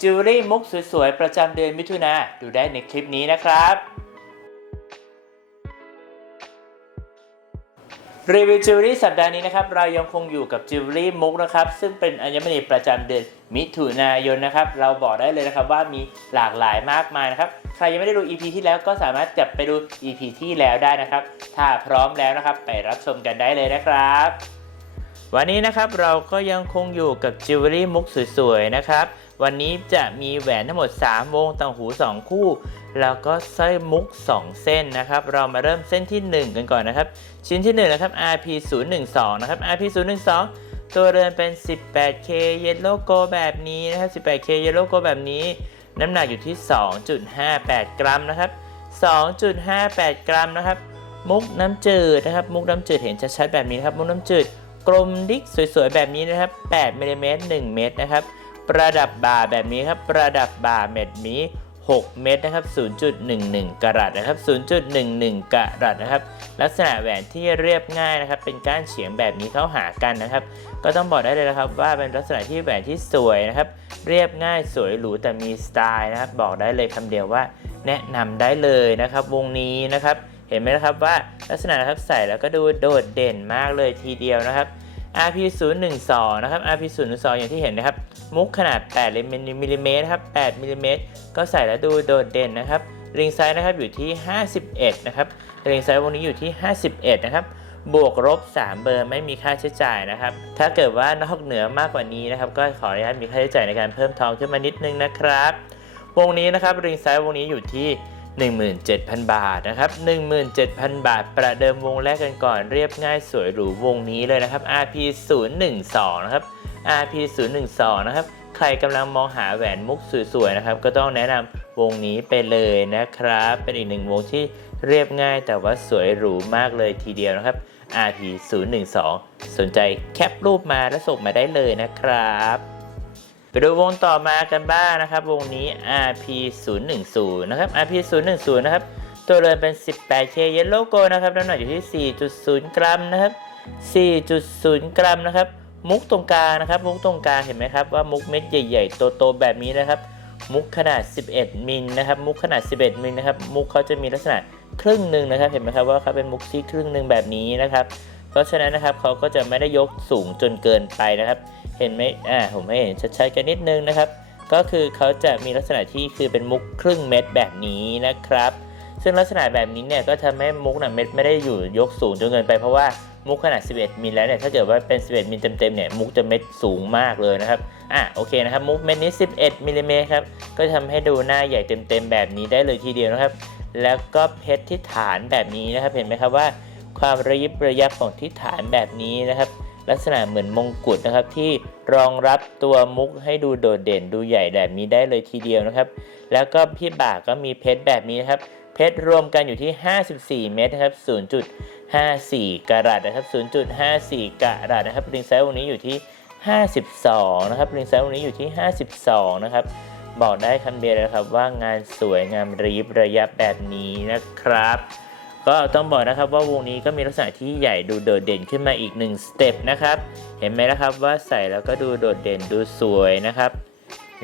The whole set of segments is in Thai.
จิวเวลรี่มุกสวยๆ ประจำเดือนมิถุนาดูได้ในคลิปนี้นะครับ รีวิวจิวเวลรี่สัปดาห์นี้นะครับ เรายังคงอยู่กับจิวเวลรี่มุกนะครับ ซึ่งเป็นอัญมณีประจำเดือนมิถุนายนนะครับ เราบอกได้เลยนะครับว่ามีหลากหลายมากมายนะครับ ใครยังไม่ได้ดู EP ที่แล้วก็สามารถกลับไปดู EP ที่แล้วได้นะครับ ถ้าพร้อมแล้วนะครับ ไปรับชมกันได้เลยนะครับ วันนี้นะครับเราก็ยังคงอยู่กับจิวเวลรี่มุกสวยๆนะครับ วันนี้จะมีแหวนทั้งหมด 3 วงต่างหู 2 คู่ แล้วก็สร้อยมุก 2 เส้นนะครับ เรามาเริ่มเส้นที่ 1 กันก่อนนะครับ ชิ้นที่ 1 นะครับ RP 0 1 2 นะครับ RP 0 1 2 ตัวเรือนเป็น 18K Yellow Go แบบนี้นะครับ 18K Yellow Go แบบนี้ น้ำหนักอยู่ที่ 2.58 กรัมนะครับ 2.58 กรัมนะครับ มุกน้ำจืดนะครับ มุกน้ำจืดเห็นชัดๆแบบนี้นะครับ มุกน้ำจืด กลมดิกสวยๆ แบบนี้นะครับ8มิลลิเมตร1เมตรนะครับ ประดับบ่าแบบนี้ครับ ประดับบ่าเม็ดนี้ 6 เมตรนะครับ 0.11กะรัตนะครับ 0.11กะรัตนะครับ ลักษณะแหวนที่เรียบง่ายนะครับ เป็นก้านเฉียงแบบนี้เข้าหากันนะครับ ก็ต้องบอกได้เลยนะครับว่าเป็นลักษณะที่แหวนที่สวยนะครับ เรียบง่ายสวยหรูแต่มีสไตล์นะครับ บอกได้เลยคำเดียวว่าแนะนำได้เลยนะครับ วงนี้นะครับ เห็นไหมนะครับว่าลักษณะนะครับใส่แล้วก็ดูโดดเด่นมากเลยทีเดียวนะครับ RP 0 1 2 นะครับ RP 0 1 2 อย่างที่เห็นนะครับ มุกขนาด 8มิลลิเมตรนะครับ8มิลลิเมตรก็ใส่แล้วดูโดดเด่นนะครับริงไซส์นะครับอยู่ที่ 51 นะครับริงไซส์วงนี้อยู่ที่ 51 นะครับ บวกลบ 3 เบอร์ไม่มีค่าใช้จ่ายนะครับ ถ้าเกิดว่านอกเหนือมากกว่านี้นะครับ ก็ขออนุญาตมีค่าใช้จ่ายในการเพิ่มทองขึ้นมานิดนึงนะครับ วงนี้นะครับริงไซส์วงนี้อยู่ที่ 17,000 บาทนะครับ 17,000 บาท ประเดิมวงแรกกันก่อนเรียบง่ายสวยหรูวงนี้เลยนะครับ RP 0 1 2นะครับ RP 0 1 2นะครับ ใครกำลังมองหาแหวนมุกสวยๆนะครับ ก็ต้องแนะนำวงนี้ไปเลยนะครับ เป็นอีกหนึ่งวงที่เรียบง่ายแต่ว่าสวยหรูมากเลยทีเดียวนะครับ RP 0 1 2สนใจแคปรูปมาแล้วส่งมาได้เลยนะครับ ดูวงต่อมากันบ้างนะครับ วงนี้ RP 0 1 0 นะครับ RP 0 1 0 นะครับ ตัวเรือนเป็น 18K Yellow Go นะครับ น้ำหนักอยู่ที่ 4.0 กรัมนะครับ 4.0 กรัมนะครับ มุกตรงกลางนะครับ มุกตรงกลางเห็นไหมครับ ว่ามุกเม็ดใหญ่ๆ โตๆ แบบนี้นะครับ มุกขนาด 11 มิลนะครับ มุกขนาด 11 มิลนะครับ มุกเขาจะมีลักษณะครึ่งหนึ่งนะครับ เห็นไหมครับว่าเขาเป็นมุกซี่ครึ่งหนึ่งแบบนี้นะครับ เพราะฉะนั้นนะครับเขาก็จะไม่ได้ยกสูงจนเกินไปนะครับ เห็นไหมอ่าผมให้เห็นชัดๆกันนิดนึงนะครับ ก็คือเขาจะมีลักษณะที่คือเป็นมุกครึ่งเม็ดแบบนี้นะครับ ซึ่งลักษณะแบบนี้เนี่ยก็ทำให้มุกน่ะเม็ดไม่ได้อยู่ยกสูงจนเกินไปเพราะว่ามุกขนาด 11 มิลแล้วเนี่ย ถ้าเกิดว่าเป็น 11 มิลเต็มๆ เนี่ย มุกจะเม็ดสูงมากเลยนะครับ อะ โอเคนะครับ มุกเม็ดนี้ 11 มิลลิเมตรครับ ก็ทำให้ดูหน้าใหญ่เต็มๆ แบบนี้ได้เลยทีเดียวนะครับ แล้วก็เพชรที่ฐานแบบนี้นะครับ เห็นไหมครับว่า ความระยิบระยับของที่ฐานแบบนี้นะครับ ลักษณะเหมือนมงกุฎนะครับที่รองรับตัวมุกให้ดูโดดเด่นดูใหญ่แบบนี้ได้เลยทีเดียวนะครับ แล้วก็ที่บ่าก็มีเพชรแบบนี้นะครับ เพชรรวมกันอยู่ที่ 54 เม็ดนะครับ 0.54กะรัตนะครับ 0.54กะรัตนะครับริงไซส์วงนี้อยู่ที่ 52 นะครับริงไซส์วงนี้อยู่ที่ 52 นะครับ บอกได้คำเดียวเลยนะครับว่างานสวยงามระยิบระยับแบบนี้นะครับ ก็ต้องบอกนะครับว่าวงนี้ก็มีลักษณะที่ใหญ่ดูโดดเด่นขึ้นมาอีกหนึ่งสเต็ปนะครับเห็นไหมนะครับว่าใส่แล้วก็ดูโดดเด่นดูสวยนะครับ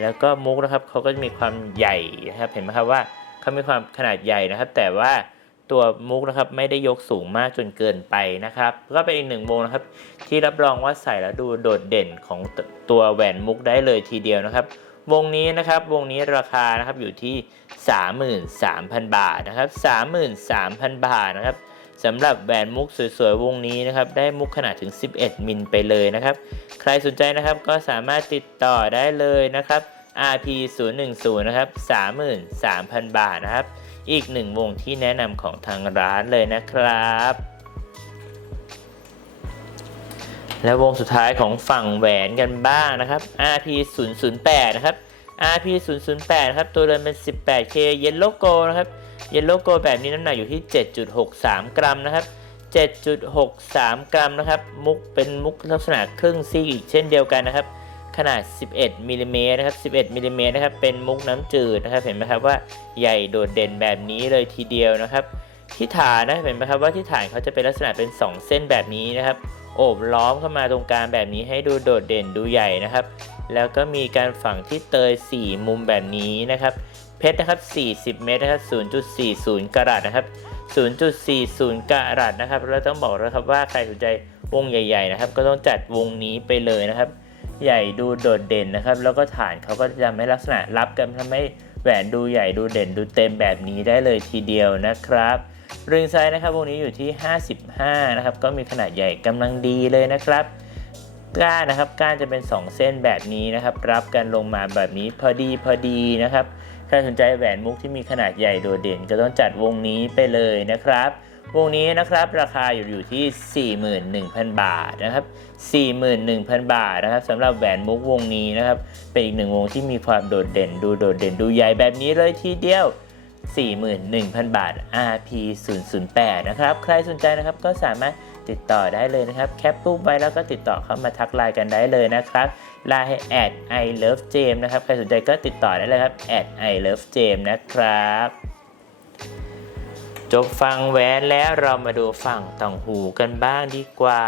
แล้วก็มุกนะครับเขาก็จะมีความใหญ่นะครับเห็นไหมครับว่าเขามีความขนาดใหญ่นะครับ แต่ว่าตัวมุกนะครับไม่ได้ยกสูงมากจนเกินไปนะครับ ก็เป็นอีกหนึ่งวงนะครับ ที่รับรองว่าใส่แล้วดูโดดเด่นของตตัวแหวนมุกได้เลยทีเดียวนะครับ วงนี้นะครับวงนี้ราคานะครับอยู่ที่ 33,000 บาทนะครับ 33,000 บาทนะครับสำหรับแหวนมุกสวยๆวงนี้นะครับได้มุกขนาดถึง 11 มิลไปเลยนะครับ ใครสนใจนะครับก็สามารถติดต่อได้เลยนะครับ RP 0 1 0นะครับ33,000 บาทนะครับ อีกหนึ่งวงที่แนะนำของทางร้านเลยนะครับ และวงสุดท้ายของฝั่งแหวนกันบ้างนะครับ RP 0 0 8นะครับ RP 0 0 8นะครับ ตัวเรือนเป็น 18K Yellow Go นะครับ Yellow Go แบบนี้น้ำหนักอยู่ที่ 7.63 กรัมนะครับ 7.63 กรัมนะครับ มุกเป็นมุกลักษณะครึ่งซีอีกเช่นเดียวกันนะครับ ขนาด 11มิลลิเมตรนะครับ 11มิลลิเมตรนะครับ เป็นมุกน้ำจืดนะครับ เห็นไหมครับว่าใหญ่โดดเด่นแบบนี้เลยทีเดียวนะครับ ที่ฐานนะ เห็นไหมครับว่าที่ฐานเขาจะเป็นลักษณะเป็น 2 เส้นแบบนี้นะครับ โอบล้อมเข้ามาตรงกลางแบบนี้ให้ดูโดดเด่นดูใหญ่นะครับ แล้วก็มีการฝังที่เตย 4 มุมแบบนี้นะครับ เพชรนะครับ 40 เมตรนะครับ 0.40กะรัตนะครับ 0.40กะรัตนะครับแล้วต้องบอกนะครับว่าใครสนใจวงใหญ่ๆนะครับ ก็ต้องจัดวงนี้ไปเลยนะครับ ใหญ่ดูโดดเด่นนะครับ แล้วก็ฐานเขาก็จะทำให้ลักษณะรับกันทำให้แหวนดูใหญ่ดูเด่นดูเต็มแบบนี้ได้เลยทีเดียวนะครับ ริงไซส์นะครับวงนี้อยู่ที่ 55 นะครับ ก็มีขนาดใหญ่กำลังดีเลยนะครับก้านนะครับก้านจะเป็น 2 เส้นแบบนี้นะครับ รับกันลงมาแบบนี้พอดีพอดีนะครับใครสนใจแหวนมุกที่มีขนาดใหญ่โดดเด่น ก็ต้องจัดวงนี้ไปเลยนะครับ วงนี้นะครับราคาอยู่อยู่ที่ 41,000 บาทนะครับ 41,000 บาทนะครับสำหรับแหวนมุกวงนี้นะครับ เป็นอีกหนึ่งวงที่มีความโดดเด่น ดูโดดเด่นดูใหญ่แบบนี้เลยทีเดียว 41,000 บาท RP 008 นะครับ ใครสนใจนะครับก็สามารถติดต่อได้เลยนะครับ แคปรูปไว้แล้วก็ติดต่อเข้ามาทักไลน์กันได้เลยนะครับไลน์ให้ at i love james นะครับ ใครสนใจก็ติดต่อได้เลยครับ at i love james นะครับ จบฟังแหวนแล้วเรามาดูฝั่งต่างหูกันบ้างดีกว่า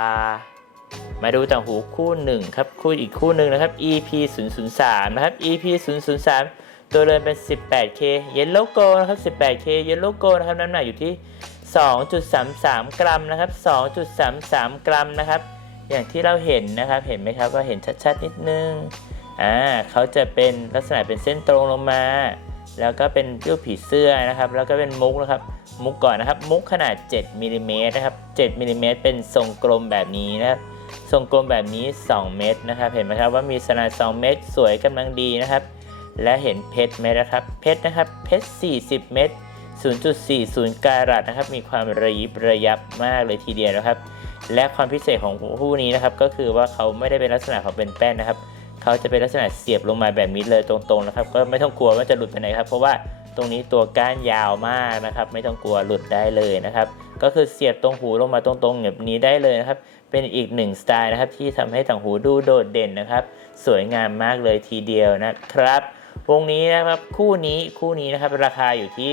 มาดูต่างหูคู่หนึ่งครับ คู่อีกคู่หนึ่งนะครับ EP 003นะครับ EP 003 ตัวเรือนเป็น 18K Yellow Gold นะครับ 18K Yellow Gold นะครับน้ำหนักอยู่ที่ 2.33 กรัมนะครับ 2.33 กรัมนะครับ อย่างที่เราเห็นนะครับ เห็นไหมครับว่าเห็นชัดๆนิดนึง อ่าเขาจะเป็นลักษณะเป็นเส้นตรงลงมา แล้วก็เป็นรูปผีเสื้อนะครับ แล้วก็เป็นมุกนะครับ มุกก่อนนะครับ มุกขนาด 7มิลิเมตรนะครับ 7มิลิเมตรเป็นทรงกลมแบบนี้นะครับ ทรงกลมแบบนี้ 2 เม็ดนะครับ เห็นไหมครับว่ามีขนาด 2 เม็ดสวยกำลังดีนะครับ และเห็นเพชรไหมนะครับ เพชรนะครับ เพชร 40 เม็ด 0.40 การัตนะครับ มีความระยิบระยับมากเลยทีเดียวนะครับ และความพิเศษของคู่นี้นะครับ ก็คือว่าเขาไม่ได้เป็นลักษณะของเป็นแป้นนะครับ เขาจะเป็นลักษณะเสียบลงมาแบบนี้เลยตรงๆนะครับ ก็ไม่ต้องกลัวว่าจะหลุดไปไหนครับ เพราะว่าตรงนี้ตัวก้านยาวมากนะครับ ไม่ต้องกลัวหลุดได้เลยนะครับ ก็คือเสียบตรงหูลงมาตรงๆแบบนี้ได้เลยนะครับ เป็นอีกหนึ่งสไตล์นะครับที่ทำให้ต่างหูดูโดดเด่นนะครับ สวยงามมากเลยทีเดียวนะครับ วงนี้นะครับคู่นี้คู่นี้นะครับราคาอยู่ที่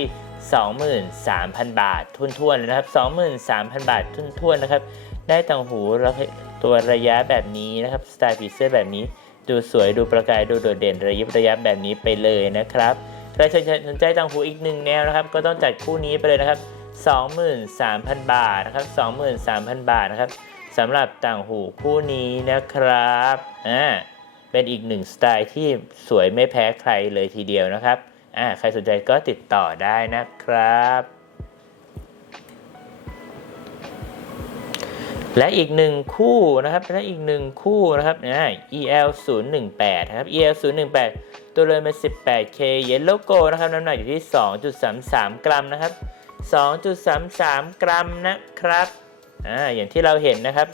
23,000 บาททุนทวนๆเลยนะครับ 23,000 บาททุนทวนๆนะครับ ได้ต่างหูแล้วตัวระยะแบบนี้นะครับสไตล์ผีเสื้อแบบนี้ ดูสวยดูประกายดูโดดเด่นระยิบระยับแบบนี้ไปเลยนะครับใครสนใจต่างหูอีกหนึ่งแนวนะครับ ก็ต้องจัดคู่นี้ไปเลยนะครับ 23,000 บาทนะครับ 23,000 บาทนะครับสำหรับต่างหูคู่นี้นะครับอ่า เป็นอีกหนึ่งสไตล์ที่สวยไม่แพ้ใครเลยทีเดียวนะครับอ่าใครสนใจก็ติดต่อได้นะครับ และอีกหนึ่งคู่นะครับและอีกหนึ่งคู่นะครับนะ EL 0 1 8นะครับ EL 0 1 8ตัวเรือนเป็น 18K Yellow Go นะครับน้ำหนักอยู่ที่ 2.33 กรัมนะครับ 2.33 กรัมนะครับอ่าอย่างที่เราเห็นนะครับ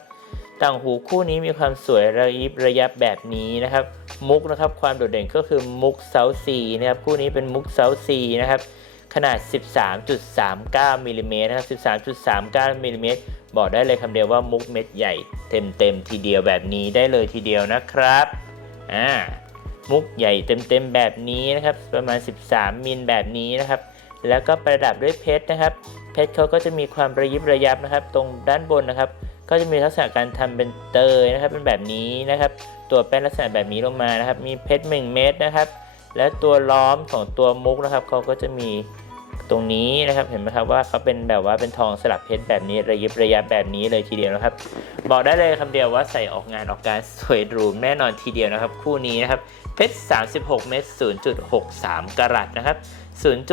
ต่างหูคู่นี้มีความสวยระยิบระยับแบบนี้นะครับ มุกนะครับความโดดเด่นก็คือมุกเซาซีนะครับคู่นี้เป็นมุกเซาซีนะครับขนาด 13.39มิลลิเมตรนะครับ 13.39มิลลิเมตรบอกได้เลยคำเดียวว่ามุกเม็ดใหญ่เต็มๆทีเดียวแบบนี้ได้เลยทีเดียวนะครับอ่ามุกใหญ่เต็มๆแบบนี้นะครับ ประมาณ 13 มิลแบบนี้นะครับ แล้วก็ประดับด้วยเพชรนะครับ เพชรเขาก็จะมีความระยิบระยับนะครับ ตรงด้านบนนะครับ ก็จะมีลักษณะการทำเป็นเตยนะครับ เป็นแบบนี้นะครับ ตัวแป้นลักษณะแบบนี้ลงมานะครับ มีเพชรหนึ่งเม็ดนะครับ และตัวล้อมของตัวมุกนะครับเขาก็จะมีตรงนี้นะครับเห็นไหมครับว่าเขาเป็นแบบว่าเป็นทองสลับเพชรแบบนี้ระยิบระยับแบบนี้เลยทีเดียวนะครับ บอกได้เลยคำเดียวว่าใส่ออกงานออกการสวยหรูแน่นอนทีเดียวนะครับ คู่นี้นะครับเพชร 36 เม็ด0.63 กรัตนะครับ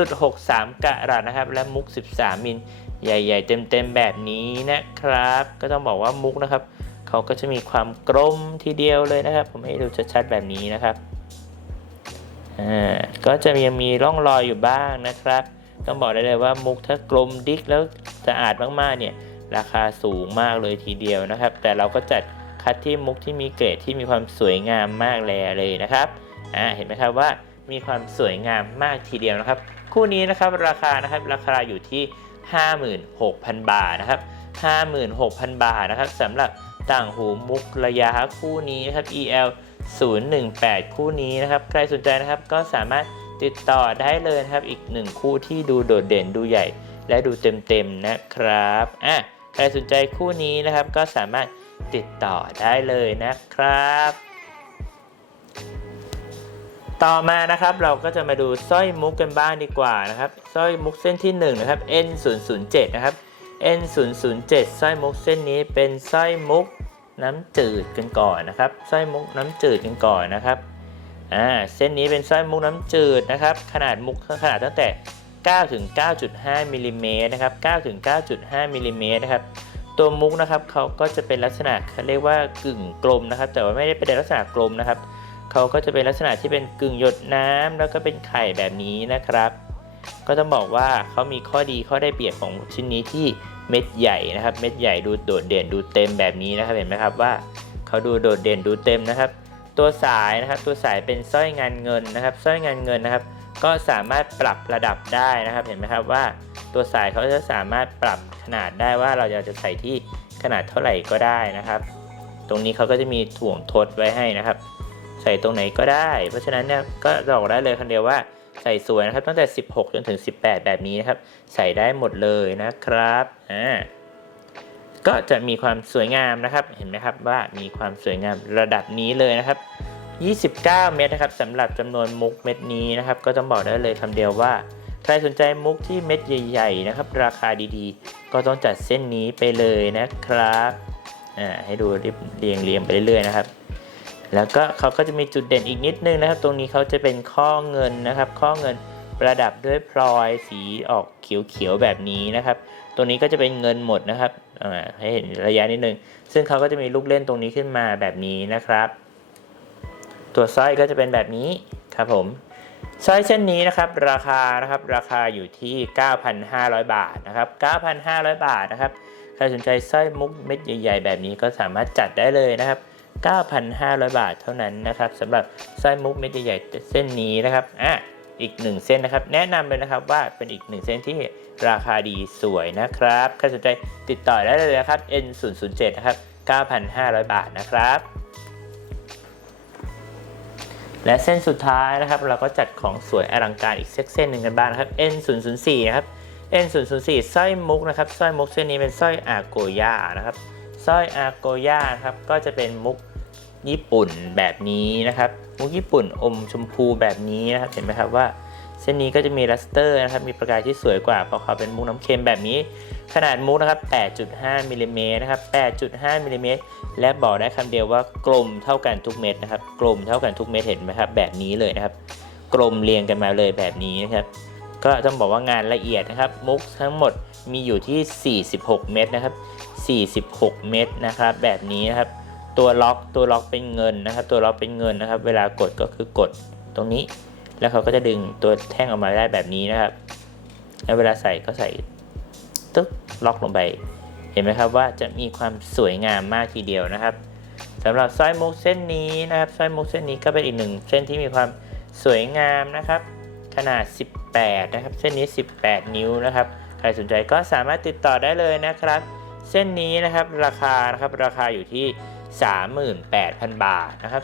0.63 กรัตนะครับ และมุก 13 มิล ใหญ่ๆ เต็มๆ แบบนี้นะครับ ก็ต้องบอกว่ามุกนะครับ เขาก็จะมีความกลมทีเดียวเลยนะครับ ผมให้ดูชัดๆ แบบนี้นะครับอ่าก็จะยังมีร่องรอยอยู่บ้างนะครับ ต้องบอกได้เลยว่ามุกถ้ากลมดิกแล้วสะอาดมากๆ เนี่ย ราคาสูงมากเลยทีเดียวนะครับ แต่เราก็จัดคัดที่มุกที่มีเกรดที่มีความสวยงามมากแลเลยนะครับอ่าเห็นไหมครับว่ามีความสวยงามมากทีเดียวนะครับ คู่นี้นะครับราคานะครับราคาอยู่ที่ 56,000 บาทนะครับ 56,000 บาทนะครับสำหรับต่างหูมุกระยะคู่นี้นะครับ EL 018 คู่นี้นะครับ ใครสนใจนะครับก็สามารถติดต่อได้เลยนะครับ อีกหนึ่งคู่ที่ดูโดดเด่นดูใหญ่ และดูเต็มๆนะครับอะใครสนใจคู่นี้นะครับก็สามารถติดต่อได้เลยนะครับ ต่อมานะครับเราก็จะมาดูสร้อยมุกกันบ้างดีกว่านะครับสร้อยมุกเส้นที่1นะครับ N 0 0 7นะครับ N 0 0 7สร้อยมุกเส้นนี้เป็นสร้อยมุกน้ำจืดกันก่อนนะครับสร้อยมุกน้ำจืดกันก่อนนะครับอ่าเส้นนี้เป็นสร้อยมุกน้ำจืดนะครับขนาดมุกขนาดตั้งแต่ 9 ถึง 9.5มิลลิเมตรนะครับ9ถึง 9.5มิลลิเมตรนะครับตัวมุกนะครับเขาก็จะเป็นลักษณะเขาเรียกว่ากึ่งกลมนะครับ แต่ว่าไม่ได้เป็นลักษณะกลมนะครับ เขาก็จะเป็นลักษณะที่เป็นกึ่งหยดน้ำแล้วก็เป็นไข่แบบนี้นะครับ ก็ต้องบอกว่าเขามีข้อดีข้อได้เปรียบของชิ้นนี้ที่เม็ดใหญ่นะครับ เม็ดใหญ่ดูโดดเด่นดูเต็มแบบนี้นะครับเห็นไหมครับว่าเขาดูโดดเด่นดูเต็มนะครับ ตัวสายนะครับตัวสายเป็นสร้อยงานเงินนะครับสร้อยงานเงินนะครับ ก็สามารถปรับระดับได้นะครับเห็นไหมครับว่าตัวสายเขาจะสามารถปรับขนาดได้ว่าเราจะใส่ที่ขนาดเท่าไหร่ก็ได้นะครับ ตรงนี้เขาก็จะมีถ่วงทดไว้ให้นะครับ ใส่ตรงไหนก็ได้ เพราะฉะนั้นเนี่ยก็บอกได้เลยคนเดียวว่าใส่สวยนะครับตั้งแต่ 16 จนถึง 18 แบบนี้นะครับ ใส่ได้หมดเลยนะครับอ่าก็จะมีความสวยงามนะครับเห็นไหมครับว่ามีความสวยงามระดับนี้เลยนะครับ 29 เม็ดนะครับสำหรับจำนวนมุกเม็ดนี้นะครับ ก็ต้องบอกได้เลยคำเดียวว่า ใครสนใจมุกที่เม็ดใหญ่ๆนะครับ ราคาดีๆ ก็ต้องจัดเส้นนี้ไปเลยนะครับอ่าให้ดูเรียงเรียงไปเรื่อยๆนะครับ แล้วก็เขาก็จะมีจุดเด่นอีกนิดนึงนะครับ ตรงนี้เขาจะเป็นข้อเงินนะครับ ข้อเงินประดับด้วยพลอยสีออกเขียวๆแบบนี้นะครับ ตรงนี้ก็จะเป็นเงินหมดนะครับให้เห็นระยะนิดนึง ซึ่งเขาก็จะมีลูกเล่นตรงนี้ขึ้นมาแบบนี้นะครับ ตัวสร้อยก็จะเป็นแบบนี้ครับผมสร้อยเส้นนี้นะครับราคานะครับราคาอยู่ที่ 9,500 บาทนะครับ 9,500 บาทนะครับ ใครสนใจสร้อยมุกเม็ดใหญ่ ๆ แบบนี้ก็สามารถจัดได้เลยนะครับ 9,500 บาทเท่านั้นนะครับสำหรับสร้อยมุกเม็ดใหญ่ๆเส้นนี้นะครับอะอีกหนึ่งเส้นนะครับ แนะนำเลยนะครับว่าเป็นอีกหนึ่งเส้นที่ราคาดีสวยนะครับใครสนใจติดต่อได้เลยนะครับ N 0 0 7 นะครับ9,500 บาทนะครับ และเส้นสุดท้ายนะครับ เราก็จัดของสวยอลังการอีกเส้นหนึ่งกันบ้างนะครับ N 0 0 4 นะครับ N 0 0 4 สร้อยมุกนะครับสร้อยมุกเส้นนี้เป็นสร้อยอาโกย่านะครับสร้อยอาโกย่านะครับก็จะเป็นมุก ญี่ปุ่นแบบนี้นะครับมุกญี่ปุ่นอมชมพูแบบนี้นะครับเห็นไหมครับว่า เส้นนี้ก็จะมีลัสเตอร์นะครับมีประกายที่สวยกว่าเพราะเขาเป็นมุกน้ำเค็มแบบนี้ ขนาดมุกนะครับ 8.5มิลลิเมตรนะครับ 8.5มิลลิเมตรและบอกได้คำเดียวว่ากลมเท่ากันทุกเม็ดนะครับกลมเท่ากันทุกเม็ดเห็นไหมครับแบบนี้เลยนะครับ กลมเรียงกันมาเลยแบบนี้นะครับก็ต้องบอกว่างานละเอียดนะครับ มุกทั้งหมดมีอยู่ที่ 46 เม็ดนะครับ 46 เม็ดนะครับ แบบนี้นะครับ ตัวล็อกตัวล็อกเป็นเงินนะครับ ตัวล็อกเป็นเงินนะครับ เวลากดก็คือกดตรงนี้ แล้วเขาก็จะดึงตัวแท่งออกมาได้แบบนี้นะครับ แล้วเวลาใส่ก็ใส่ตึ๊กล็อกลงไป เห็นไหมครับว่าจะมีความสวยงามมากทีเดียวนะครับสำหรับสร้อยมุกเส้นนี้นะครับสร้อยมุกเส้นนี้ก็เป็นอีกหนึ่งเส้นที่มีความสวยงามนะครับ ขนาด 18 นะครับ เส้นนี้ 18 นิ้วนะครับ ใครสนใจก็สามารถติดต่อได้เลยนะครับ เส้นนี้นะครับราคานะครับราคาอยู่ที่ 38,000 บาทนะครับ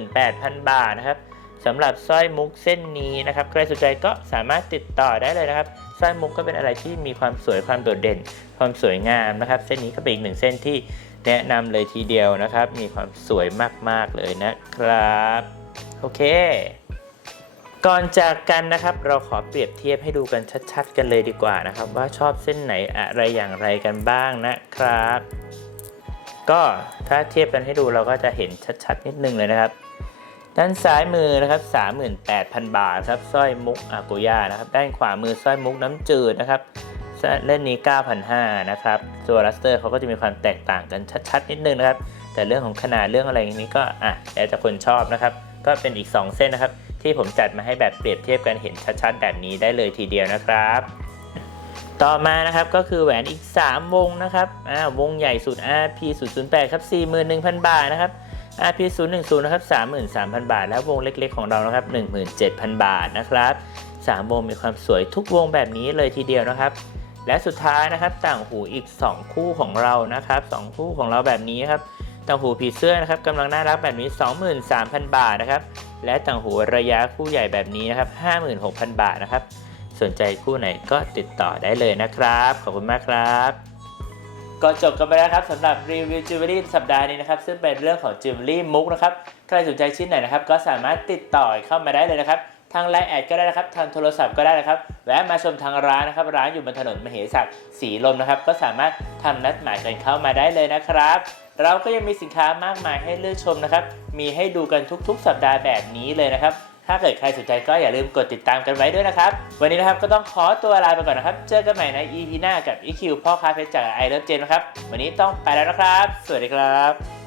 38,000 บาทนะครับสำหรับสร้อยมุกเส้นนี้นะครับใครสนใจก็สามารถติดต่อได้เลยนะครับสร้อยมุกก็เป็นอะไรที่มีความสวยความโดดเด่น ความสวยงามนะครับ เส้นนี้ก็เป็นอีกหนึ่งเส้นที่แนะนำเลยทีเดียวนะครับ มีความสวยมากๆเลยนะครับ โอเค ก่อนจากกันนะครับ เราขอเปรียบเทียบให้ดูกันชัด ๆ กันเลยดีกว่านะครับ ว่าชอบเส้นไหนอะไรอย่างไรกันบ้างนะครับ ก็ถ้าเทียบกันให้ดูเราก็จะเห็นชัดๆ นิดนึงเลยนะครับ ด้านซ้ายมือนะครับ38,000 บาทครับสร้อยมุกอากุย่านะครับ ด้านขวามือสร้อยมุกน้ำจืดนะครับเล่นนี้ 9,500 นะครับ ตัวลัสเตอร์เขาก็จะมีความแตกต่างกันชัดๆ นิดนึงนะครับ แต่เรื่องของขนาดเรื่องอะไรอย่างนี้ก็อะแล้วแต่คนชอบนะครับ ก็เป็นอีก 2 เส้นนะครับ ที่ผมจัดมาให้แบบเปรียบเทียบกันเห็นชัดๆ แบบนี้ได้เลยทีเดียวนะครับ ต่อมานะครับก็คือแหวนอีก 3 วงนะครับอ่าวงใหญ่สุด RP 008ครับ41,000 บาทนะครับ RP 010นะครับ33,000 บาท แล้ววงเล็กๆของเรานะครับ17,000 บาทนะครับ 3 วงมีความสวยทุกวงแบบนี้เลยทีเดียวนะครับและสุดท้ายนะครับต่างหูอีก 2 คู่ของเรานะครับ 2 คู่ของเราแบบนี้ครับต่างหูผีเสื้อนะครับกำลังน่ารักแบบนี้ 23,000 บาทนะครับ และต่างหูระยะคู่ใหญ่แบบนี้นะครับ56,000 บาทนะครับ สนใจคู่ไหนก็ติดต่อได้เลยนะครับ ขอบคุณมากครับก็จบกันไปแล้วครับสำหรับรีวิวจิวเวลรี่สัปดาห์นี้นะครับ ซึ่งเป็นเรื่องของจิวเวลรี่มุกนะครับใครสนใจชิ้นไหนนะครับ ก็สามารถติดต่อเข้ามาได้เลยนะครับ ทางไลน์แอดก็ได้นะครับ ทางโทรศัพท์ก็ได้นะครับแวะมาชมทางร้านนะครับ ร้านอยู่บนถนนมเหสักสีลมนะครับ ก็สามารถทำนัดหมายกันเข้ามาได้เลยนะครับ เราก็ยังมีสินค้ามากมายให้เลือกชมนะครับ มีให้ดูกันทุกๆ สัปดาห์แบบนี้เลยนะครับ ถ้าเกิดใครสนใจก็อย่าลืมกดติดตามกันไว้ด้วยนะครับ วันนี้นะครับก็ต้องขอตัวลาไปก่อนนะครับ เจอกันใหม่ใน EP หน้ากับ EQ พ่อค้าเพชรจากไอเลิฟเจนนะครับ วันนี้ต้องไปแล้วนะครับ สวัสดีครับ